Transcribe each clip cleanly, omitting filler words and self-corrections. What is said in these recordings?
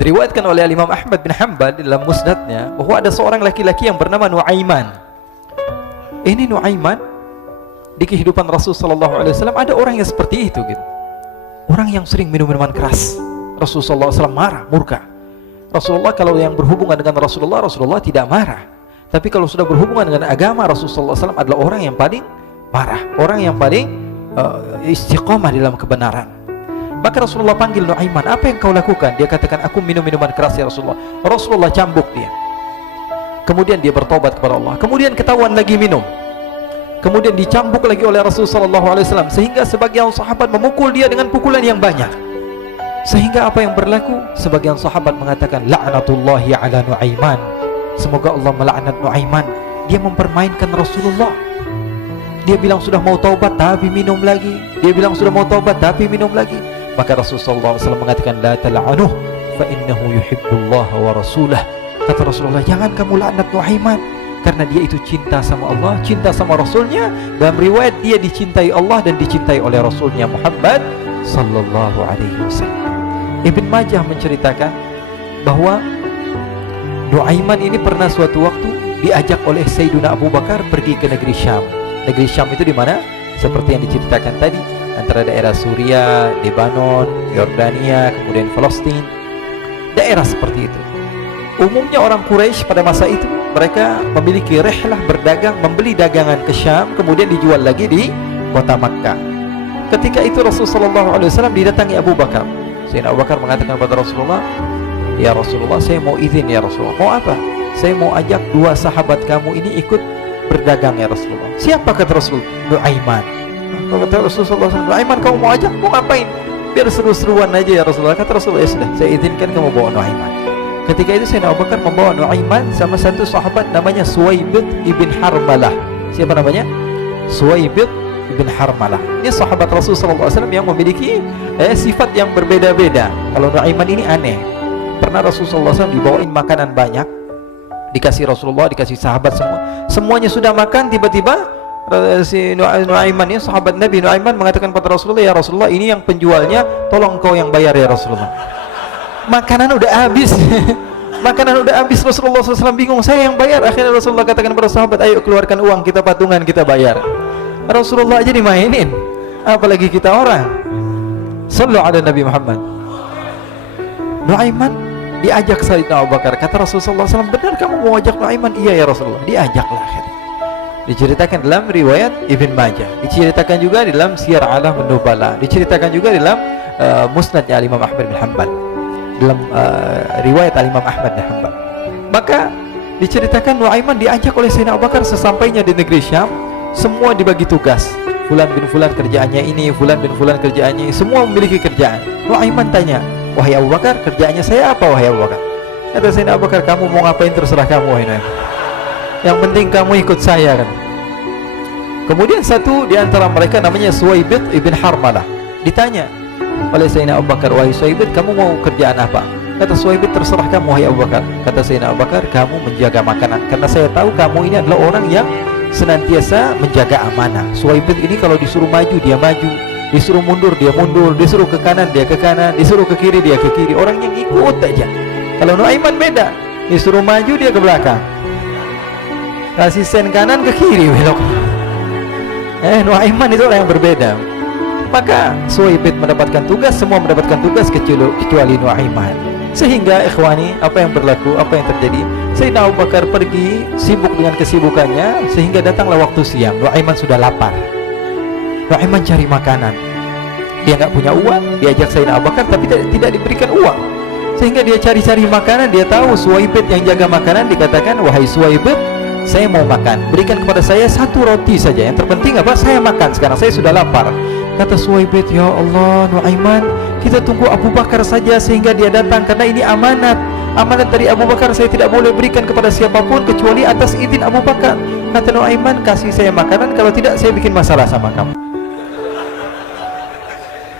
Diriwayatkan oleh Imam Ahmad bin Hanbal dalam musnadnya bahwa ada seorang laki-laki yang bernama Nuaiman. Ini Nuaiman, di kehidupan Rasul sallallahu alaihi wasallam ada orang yang seperti itu gitu. Orang yang sering minum minuman keras. Rasul sallallahu alaihi wasallam marah, murka. Rasulullah kalau yang berhubungan dengan Rasulullah tidak marah. Tapi kalau sudah berhubungan dengan agama, Rasul sallallahu alaihi wasallam adalah orang yang paling marah, orang yang paling istiqomah dalam kebenaran. Maka Rasulullah panggil Nuaiman, apa yang kau lakukan? Dia katakan, aku minum minuman keras ya Rasulullah. Rasulullah cambuk dia. Kemudian dia bertobat kepada Allah. Kemudian ketahuan lagi minum. Kemudian dicambuk lagi oleh Rasulullah SAW, sehingga sebagian sahabat memukul dia dengan pukulan yang banyak. Sehingga apa yang berlaku? Sebagian sahabat mengatakan, la'natullahi ala Nuaiman. Semoga Allah melaknat Nuaiman. Dia mempermainkan Rasulullah. Dia bilang sudah mau taubat tapi minum lagi. Dia bilang sudah mau taubat tapi minum lagi. Maka Rasulullah SAW mengatakan, la tal'anuh fa innahu yuhibbullaha wa rasulah. Kata Rasulullah, jangan kamu laknat Nuaiman, karena dia itu cinta sama Allah, cinta sama Rasulnya. Dalam riwayat dia dicintai Allah dan dicintai oleh Rasulnya Muhammad sallallahu alaihi wasallam. Ibn Majah menceritakan bahwa Nuaiman ini pernah suatu waktu diajak oleh Sayyidina Abu Bakar pergi ke negeri Syam. Negeri Syam itu di mana? Seperti yang diceritakan tadi, antara daerah Suriah, Lebanon, Yordania, kemudian Palestina, daerah seperti itu. Umumnya orang Quraisy pada masa itu mereka memiliki rihlah berdagang, membeli dagangan ke Syam, kemudian dijual lagi di kota Makkah. Ketika itu Rasulullah SAW didatangi Abu Bakar. Sayyidina Abu Bakar mengatakan kepada Rasulullah, ya Rasulullah, saya mau izin ya Rasulullah. Mau apa? Saya mau ajak dua sahabat kamu ini ikut berdagang ya Rasulullah. Siapa? Kata Rasul? Nuaiman. Kata Rasulullah SAW, Nuaiman kamu mau ajak? Mau ngapain? Biar seru-seruan aja ya Rasulullah. Kata Rasulullah, ya sudah, saya izinkan kamu bawa Nuaiman. Ketika itu Sayyidina Abu Bakar membawa Nuaiman sama satu sahabat namanya Suwaibid ibn Harmalah. Siapa namanya? Suwaibid ibn Harmalah. Ini sahabat Rasulullah SAW yang memiliki sifat yang berbeda-beda. Kalau Nuaiman ini aneh. Pernah Rasulullah SAW dibawain makanan banyak, dikasih Rasulullah, dikasih sahabat semua. Semuanya sudah makan, tiba-tiba si Nuaiman ini, sahabat Nabi Nuaiman mengatakan kepada Rasulullah, ya Rasulullah, ini yang penjualnya, tolong kau yang bayar ya Rasulullah. Makanan udah habis. Makanan udah habis. Rasulullah SAW bingung, saya yang bayar. Akhirnya Rasulullah katakan kepada sahabat, ayo keluarkan uang, kita patungan, kita bayar. Rasulullah aja dimainin, apalagi kita orang. Sallu ala Nabi Muhammad. Nuaiman diajak Sayyidina Abu Bakar. Kata Rasulullah SAW, benar kamu mau ajak Nuaiman? Iya ya Rasulullah. Diajaklah akhirnya. Diceritakan dalam riwayat Ibn Majah, diceritakan juga di dalam Siyar A'lam An-Nubala, diceritakan juga di dalam musnadnya Imam Ahmad bin Hanbal, dalam riwayat Imam Ahmad bin Hanbal. Maka diceritakan Nuaiman diajak oleh Sayyidina Abu Bakar. Sesampainya di negeri Syam, semua dibagi tugas. Fulan bin Fulan kerjaannya ini, Fulan bin Fulan kerjaannya ini, semua memiliki kerjaan. Nuaiman tanya, wahai Abu Bakar, kerjaannya saya apa wahai Abu Bakar? Kata Sayyidina Abu Bakar, kamu mau ngapain terserah kamu wahai Nuaiman, yang penting kamu ikut saya kan. Kemudian satu di antara mereka namanya Suwaibid ibn Harmalah ditanya oleh Sayyidina Abu Bakar, wahai Suwaibid, kamu mau kerjaan apa? Kata Suwaibid, terserah kamu wahai Abu Bakar. Kata Sayyidina Abu Bakar, kamu menjaga makanan, karena saya tahu kamu ini adalah orang yang senantiasa menjaga amanah. Suwaibid ini kalau disuruh maju dia maju, disuruh mundur dia mundur, disuruh ke kanan dia ke kanan, disuruh ke kiri dia ke kiri. Orang yang ikut aja. Kalau Nuaiman beda, disuruh maju dia ke belakang, kasih sen kanan ke kiri belok. Nuaiman itu orang yang berbeda. Maka Suwaibid mendapatkan tugas, semua mendapatkan tugas kecuali Nuaiman. Sehingga ikhwani, apa yang berlaku, apa yang terjadi? Sayyidina Abu Bakar pergi sibuk dengan kesibukannya, sehingga datanglah waktu siang. Nuaiman sudah lapar. Nuaiman cari makanan. Dia nggak punya uang, diajak Sayyidina Abu Bakar tapi tidak diberikan uang. Sehingga dia cari-cari makanan. Dia tahu Suwaibid yang jaga makanan. Dikatakan, wahai Suwaibid, saya mau makan, berikan kepada saya satu roti saja. Yang terpenting apa? Saya makan sekarang, saya sudah lapar. Kata Suwaibid, ya Allah Nuaiman, kita tunggu Abu Bakar saja sehingga dia datang, karena ini amanat. Amanat dari Abu Bakar, saya tidak boleh berikan kepada siapapun kecuali atas izin Abu Bakar. Kata Nuaiman, kasih saya makanan, kalau tidak saya bikin masalah sama kamu.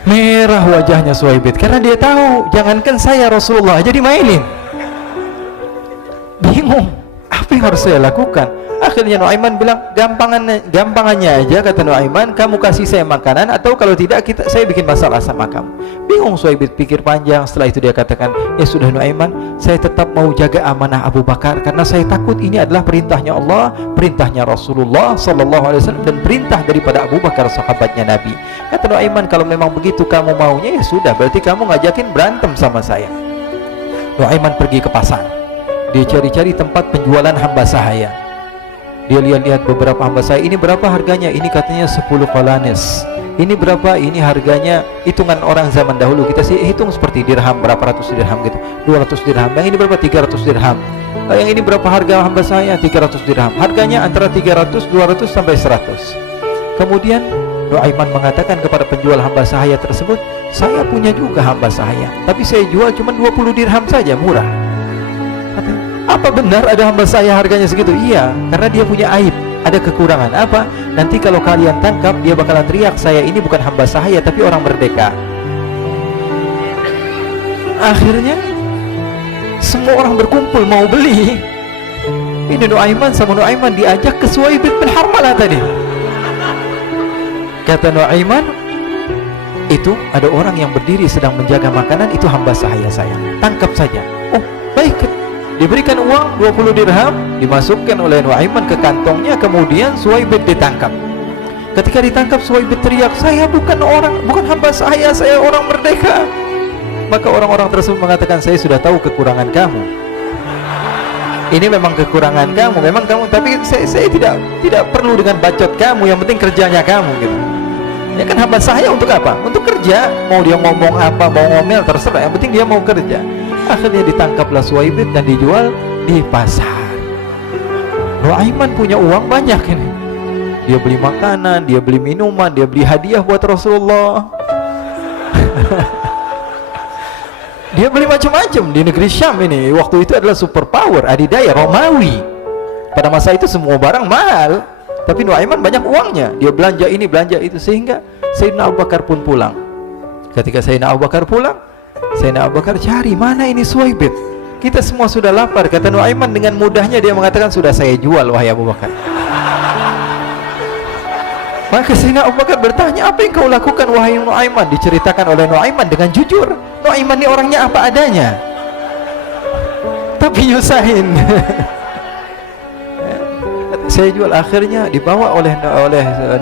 Merah wajahnya Suwaibid, karena dia tahu jangankan saya, Rasulullah aja dimainin. Bingung, apa yang harus saya lakukan? Akhirnya Nuaiman bilang, gampangannya aja, kata Nuaiman, kamu kasih saya makanan, atau kalau tidak saya bikin masalah sama kamu. Bingung Suhaib pikir panjang. Setelah itu dia katakan, ya sudah Nuaiman, saya tetap mau jaga amanah Abu Bakar, karena saya takut ini adalah perintahnya Allah, perintahnya Rasulullah SAW, dan perintah daripada Abu Bakar, sahabatnya Nabi. Kata Nuaiman, kalau memang begitu kamu maunya, ya sudah, berarti kamu ngajakin berantem sama saya. Nuaiman pergi ke pasar, dia cari-cari tempat penjualan hamba sahaya. Dia lihat-lihat beberapa hamba sahaya, ini berapa harganya? Ini katanya 10 qalanis. Ini berapa? Ini harganya, hitungan orang zaman dahulu kita sih hitung seperti dirham, berapa ratus dirham gitu, 200 dirham. Yang ini berapa? 300 dirham. Yang ini berapa harga hamba sahaya? 300 dirham. Harganya antara 300, 200 sampai 100. Kemudian Nuaiman mengatakan kepada penjual hamba sahaya tersebut, saya punya juga hamba sahaya, tapi saya jual cuma 20 dirham saja, murah. Katanya, apa benar ada hamba saya harganya segitu? Iya, karena dia punya aib, ada kekurangan. Apa? Nanti kalau kalian tangkap, dia bakalan teriak, saya ini bukan hamba sahaya tapi orang merdeka. Akhirnya semua orang berkumpul mau beli. Ini Nuaiman sama Nuaiman diajak ke Suhaib bin Harmalah tadi. Kata Nuaiman, itu ada orang yang berdiri sedang menjaga makanan, itu hamba sahaya saya, tangkap saja. Oh baik. Diberikan uang 20 dirham, dimasukkan oleh Nuaiman ke kantongnya, kemudian Suhaib ditangkap. Ketika ditangkap, Suhaib teriak, saya bukan hamba saya orang merdeka. Maka orang-orang tersebut mengatakan, saya sudah tahu kekurangan kamu. Ini memang kekurangan kamu, memang kamu, tapi saya tidak perlu dengan bacot kamu, yang penting kerjanya kamu gitu. Ya kan hamba saya untuk apa? Untuk kerja. Mau dia ngomong apa, mau ngomel terserah, yang penting dia mau kerja. Akhirnya ditangkaplah Suhaib dan dijual di pasar. Nuaiman punya uang banyak ini. Dia beli makanan, dia beli minuman, dia beli hadiah buat Rasulullah. Dia beli macam-macam di negeri Syam ini. Waktu itu adalah superpower, adidaya Romawi. Pada masa itu semua barang mahal, tapi Nuaiman banyak uangnya. Dia belanja ini, belanja itu, sehingga Sayyidina Abu Bakar pun pulang. Ketika Sayyidina Abu Bakar pulang, Sayyidina Abu Bakar cari, mana ini Suhaib? Kita semua sudah lapar. Kata Nuaiman dengan mudahnya dia mengatakan, sudah saya jual wahai Abu Bakar. Maka Sayyidina Abu Bakar bertanya, apa yang kau lakukan wahai Nuaiman? Diceritakan oleh Nuaiman dengan jujur. Nuaiman ini orangnya apa adanya, tapi nyusahin. Saya jual. Akhirnya dibawa oleh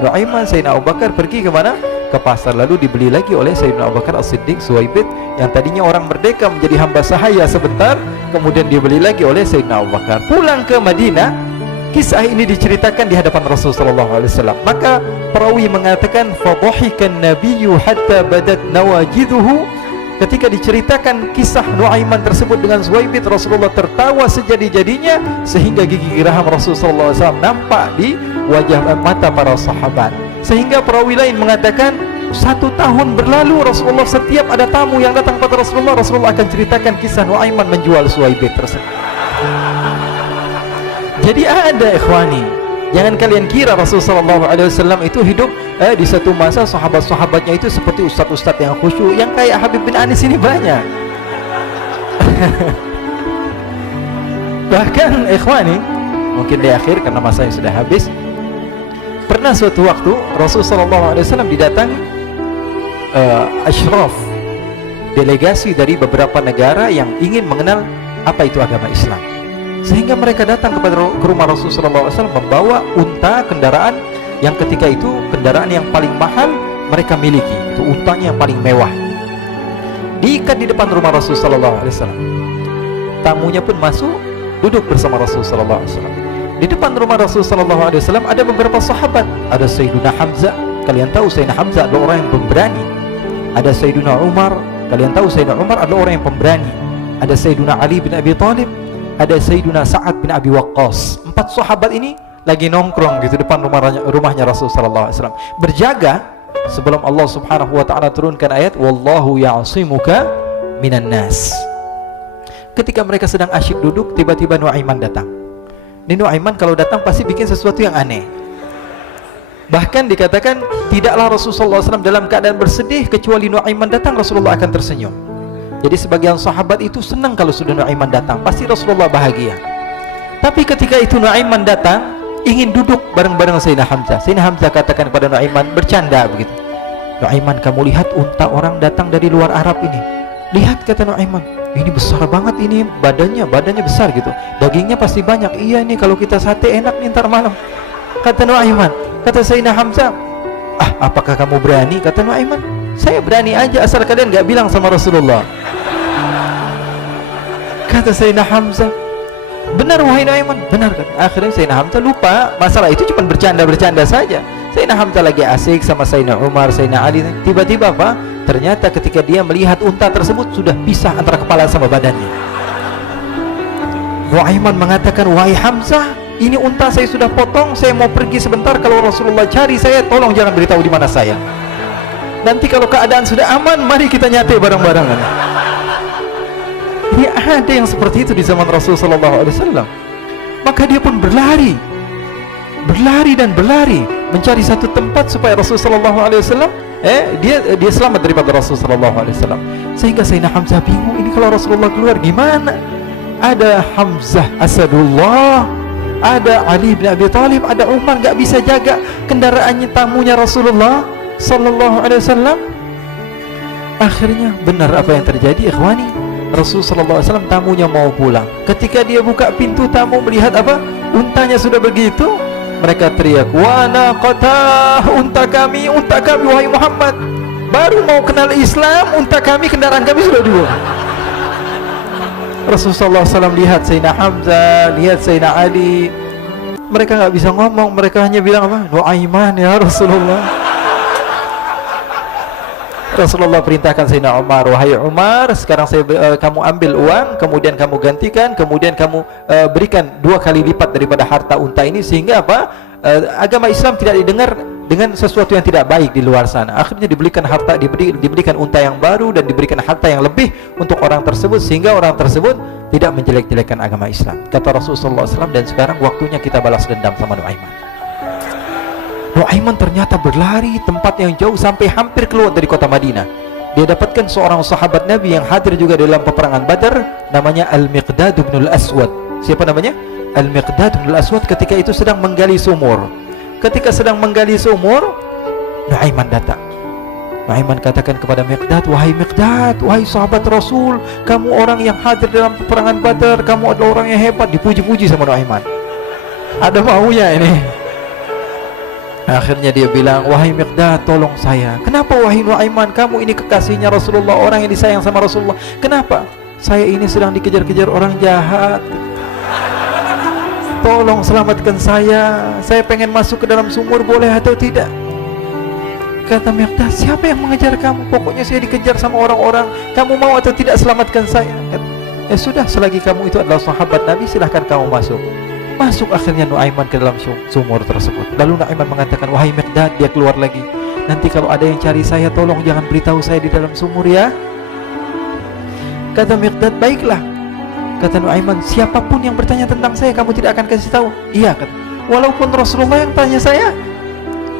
Nuaiman, Sayyidina Abu Bakar pergi ke mana? Ke pasar, lalu dibeli lagi oleh Sayyidina Abu Bakar As-Siddiq. Suhaib yang tadinya orang merdeka menjadi hamba sahaya sebentar, kemudian dibeli lagi oleh Sayyidina Abu Bakar. Pulang ke Madinah, kisah ini diceritakan di hadapan Rasulullah SAW. Maka perawi mengatakan, fadhahikan nabiyyu hatta badat nawajiduhu. Ketika diceritakan kisah Nuaiman tersebut dengan Suhaib, Rasulullah tertawa sejadi-jadinya sehingga gigi geraham Rasulullah SAW nampak di wajah mata para sahabat. Sehingga perawi lain mengatakan, 1 tahun berlalu Rasulullah, setiap ada tamu yang datang pada Rasulullah akan ceritakan kisah Nuaiman menjual Suhaib tersebut. Jadi ada ikhwani, jangan kalian kira Rasulullah SAW itu hidup di satu masa sahabat-sahabatnya itu seperti ustadz-ustadz yang khusyuk, yang kayak Habib bin Anis ini banyak. Bahkan ikhwani, mungkin di akhir karena masanya sudah habis, pernah suatu waktu Rasulullah SAW didatangi asyraf, delegasi dari beberapa negara yang ingin mengenal apa itu agama Islam. Sehingga mereka datang ke rumah Rasulullah SAW membawa unta, kendaraan yang ketika itu kendaraan yang paling mahal mereka miliki, itu untanya yang paling mewah. Diikat di depan rumah Rasulullah SAW. Tamunya pun masuk, duduk bersama Rasulullah SAW. Di depan rumah Rasulullah SAW ada beberapa sahabat. Ada Sayyidina Hamzah, kalian tahu Sayyidina Hamzah adalah orang yang pemberani. Ada Sayyidina Umar, kalian tahu Sayyidina Umar adalah orang yang pemberani. Ada Sayyidina Ali bin Abi Thalib, ada Sayyidina Sa'ad bin Abi Waqqas. 4 sahabat ini lagi nongkrong gitu depan rumahnya Rasulullah SAW, berjaga sebelum Allah Subhanahu wa ta'ala turunkan ayat wallahu ya'simuka minan nas. Ketika mereka sedang asyik duduk, tiba-tiba Nuaiman datang. Ini Nuaiman kalau datang pasti bikin sesuatu yang aneh. Bahkan dikatakan tidaklah Rasulullah SAW dalam keadaan bersedih, kecuali Nuaiman datang Rasulullah akan tersenyum. Jadi sebagian sahabat itu senang kalau sudah Nuaiman datang, pasti Rasulullah bahagia. Tapi ketika itu Nuaiman datang, ingin duduk bareng-bareng Sayyidina Hamzah. Sayyidina Hamzah katakan kepada Nuaiman, bercanda begitu, Nuaiman, kamu lihat unta orang datang dari luar Arab ini. Lihat, kata Nuaiman, ini besar banget, ini badannya besar gitu, dagingnya pasti banyak. Iya, ini kalau kita sate enak nih ntar malam, kata Nuaiman. Kata Sayyidina Hamzah, apakah kamu berani? Kata Nuaiman, saya berani aja asal kalian gak bilang sama Rasulullah. Kata Sayyidina Hamzah, benar wahai Nuaiman, benar kan? Akhirnya Sayyidina Hamzah lupa masalah itu, cuma bercanda-bercanda saja. Sayyidina Hamzah lagi asik sama Sayyidina Umar, Sayyidina Ali. Tiba-tiba apa? Ternyata ketika dia melihat unta tersebut sudah pisah antara kepala sama badannya. Nuaiman mengatakan, wahai Hamzah, ini unta saya sudah potong, saya mau pergi sebentar. Kalau Rasulullah cari saya, tolong jangan beritahu di mana saya. Nanti kalau keadaan sudah aman, mari kita nyate bareng-barengan. Ini ada yang seperti itu di zaman Rasulullah SAW. Maka dia pun berlari dan berlari mencari satu tempat supaya Rasulullah SAW dia selamat daripada Rasulullah SAW. Sehingga Sayyidina Hamzah bingung, ini kalau Rasulullah keluar gimana? Ada Hamzah Asadullah, ada Ali bin Abi Thalib, ada Umar, gak bisa jaga kendaraannya, tamunya Rasulullah Sallallahu Alaihi Wasallam. Akhirnya benar apa yang terjadi, ikhwani. Rasulullah SAW tamunya mau pulang. Ketika dia buka pintu, tamu melihat apa? Untanya sudah begitu. Mereka teriak, wa naqatah, unta kami wahai Muhammad. Baru mau kenal Islam, unta kami, kendaraan kami sudah dulu. Rasulullah SAW lihat Sayyidina Hamzah, lihat Sayyidina Ali. Mereka nggak bisa ngomong, mereka hanya bilang apa? Nuaiman ya Rasulullah. Rasulullah perintahkan Sayyidina Umar, wahai Umar, sekarang kamu ambil uang, kemudian kamu gantikan, kemudian kamu berikan 2 kali lipat daripada harta unta ini, sehingga apa? Agama Islam tidak didengar dengan sesuatu yang tidak baik di luar sana. Akhirnya diberikan harta, diberikan unta yang baru dan diberikan harta yang lebih untuk orang tersebut, sehingga orang tersebut tidak menjelek-jelekan agama Islam. Kata Rasulullah SAW, dan sekarang waktunya kita balas dendam sama Nuaiman. Nuaiman ternyata berlari tempat yang jauh sampai hampir keluar dari kota Madinah. Dia dapatkan seorang sahabat Nabi yang hadir juga dalam peperangan Badar, namanya Al-Miqdad bin Al-Aswad. Siapa namanya? Al-Miqdad bin Al-Aswad ketika itu sedang menggali sumur. Ketika sedang menggali sumur, Nuaiman datang. Nuaiman katakan kepada Miqdad, wahai Miqdad, wahai sahabat Rasul, kamu orang yang hadir dalam peperangan Badar, kamu adalah orang yang hebat. Dipuji-puji sama Nuaiman. Ada maunya ini. Akhirnya dia bilang, wahai Miqdad, tolong saya. Kenapa wahai Nuaiman? Kamu ini kekasihnya Rasulullah, orang yang disayang sama Rasulullah. Kenapa? Saya ini sedang dikejar-kejar orang jahat. Tolong selamatkan saya. Saya pengen masuk ke dalam sumur, boleh atau tidak? Kata Miqdad, siapa yang mengejar kamu? Pokoknya saya dikejar sama orang-orang. Kamu mau atau tidak selamatkan saya? Ya sudah, selagi kamu itu adalah sahabat Nabi, silahkan kamu masuk. Masuk akhirnya Nuaiman ke dalam sumur tersebut. Lalu Nuaiman mengatakan, wahai Miqdad, dia keluar lagi. Nanti kalau ada yang cari saya, tolong jangan beritahu saya di dalam sumur ya. Kata Miqdad, baiklah. Kata Nuaiman, siapapun yang bertanya tentang saya, kamu tidak akan kasih tahu? Iya, kata. Walaupun Rasulullah yang tanya saya?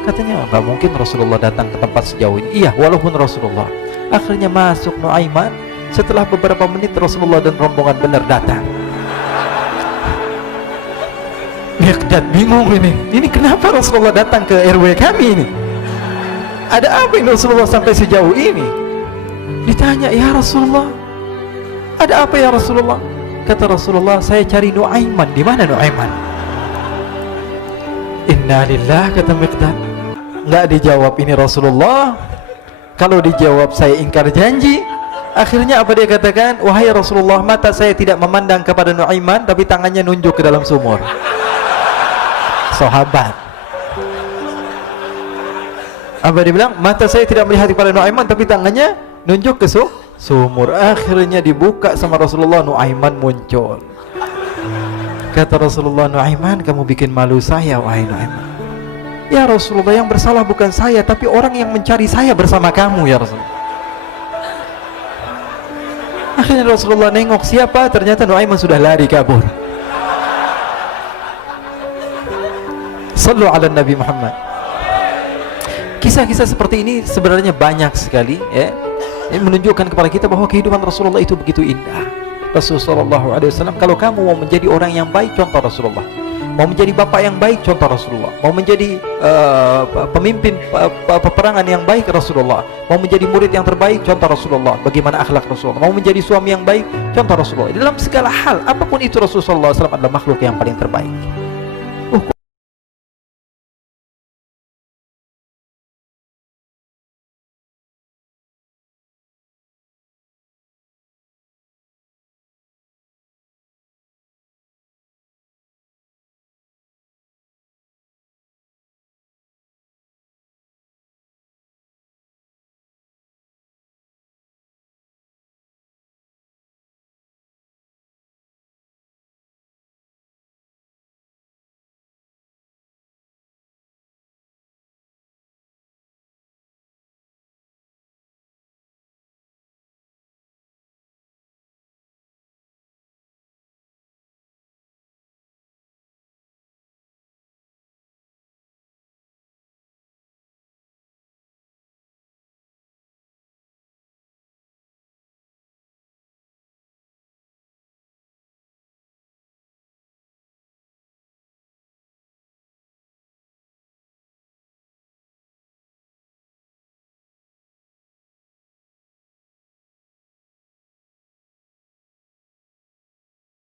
Katanya, nggak mungkin Rasulullah datang ke tempat sejauh ini. Iya, walaupun Rasulullah. Akhirnya masuk Nuaiman. Setelah beberapa menit, Rasulullah dan rombongan benar datang. Miqdad bingung ini kenapa Rasulullah datang ke RW kami ini? Ada apa ini Rasulullah sampai sejauh ini? Ditanya, ya Rasulullah, ada apa ya Rasulullah? Kata Rasulullah, saya cari Nuaiman. Di mana Nuaiman? Innalillah, kata Miqdad. Nggak dijawab ini Rasulullah. Kalau dijawab saya ingkar janji. Akhirnya apa dia katakan? Wahai Rasulullah, mata saya tidak memandang kepada Nuaiman, tapi tangannya nunjuk ke dalam sumur. Sahabat. Apa dia bilang? Mata saya tidak melihat kepada Nuaiman, tapi tangannya nunjuk ke sumur. Akhirnya dibuka sama Rasulullah, Nuaiman muncul. Kata Rasulullah, Nuaiman, kamu bikin malu saya, wahai Nuaiman. Ya Rasulullah, yang bersalah bukan saya, tapi orang yang mencari saya bersama kamu, ya Rasulullah. Akhirnya Rasulullah nengok, siapa? Ternyata Nuaiman sudah lari kabur. Sallu ala Nabi Muhammad. Kisah-kisah seperti ini sebenarnya banyak sekali, ya. Ini menunjukkan kepada kita bahwa kehidupan Rasulullah itu begitu indah. Rasulullah SAW, kalau kamu mau menjadi orang yang baik, contoh Rasulullah. Mau menjadi bapak yang baik, contoh Rasulullah. Mau menjadi pemimpin peperangan yang baik, Rasulullah. Mau menjadi murid yang terbaik, contoh Rasulullah. Bagaimana akhlak Rasulullah. Mau menjadi suami yang baik, contoh Rasulullah. Dalam segala hal, apapun itu, Rasulullah SAW adalah makhluk yang paling terbaik.